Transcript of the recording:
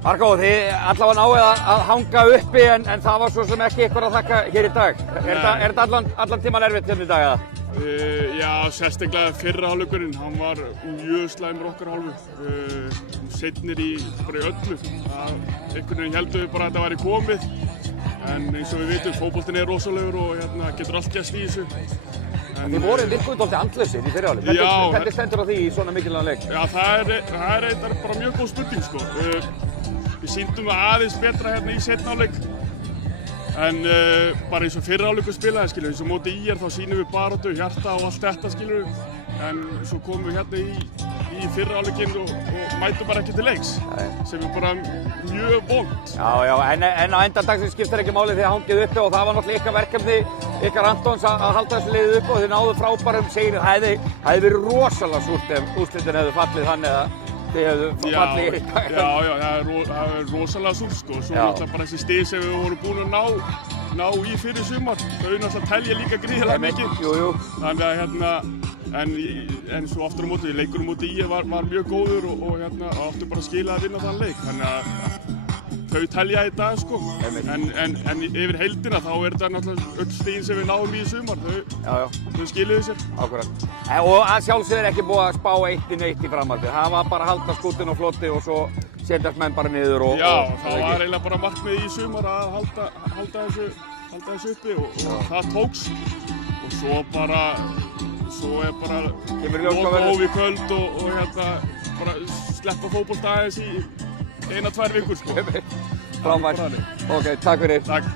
Marko, þið allavega náið að hanga uppi en það var svo sem ekki ykkur að þakka hér í dag. Er þetta allan tíman erfitt hérna í dag eða? Já, sérstaklega fyrra hálfleikurinn, hann var mjög slæmur okkar hálfu. Seinnir í öllu. Einhvern veginn heldum við bara að þetta væri komið. En eins og við vitum, fótboltinn rosalegur og getur allt gerst í þessu. Þið voruð virkuð dálítið andlausir í fyrri hálfleik. Hvernig stendur á því í svona mikilvægan leik? Já, það er bara mjög góð spurning, sko. Við sýndum aðeins betra hérna í seinni hálfleik. En bara eins og fyrri hálfleikur spilaði, skilur við, eins og móti þá sýnum við baráttu, hjarta og allt þetta, skilur við. En svo komum við hérna í fyrri hálfleikinn og mætum bara ekki til leiks, sem er bara mjög vont. Já, en á endandagsins skiptir ekki máli því að hangið uppi og það var náttúrulega ykkar verkefni, ykkar Antons að halda þessu liðið uppi og þið náðu frábærum sigri. Það hefði verið rosalega súrt ef úrslitin hefðu fallið þannig að þið hefðu fallið í dag. Já, það er rosalega súrt, sko. Svo náttúrulega bara þessi stig sem við vorum búin að ná í fyrir sumar. Þau náttúrulega telja líka gríðarlega mikið. Jú. Þannig að en svo aftur á móti, leikurinn á móti var mjög góður og áttu bara að skila að vinna þann leik. Þannig að þau telja í dag, sko. En yfir heildina þá er þetta náttúrulega öll stigin sem við náum í sumar. Þau skiluðu sér. Akkurat. Og að sjálfsögðu er ekki búið að spá 1-1 í framhaldi. Það var bara að halda skútin á floti og svo setjast menn bara niður og... Já, það var eiginlega bara markmið í sumar að halda þessu uppi og það tókst. Og svo er bara nóg í kvöld og bara sleppa fótbolta aðeins í 1-2 vikur, sko. Frábært. Ok, takk fyrir. Takk.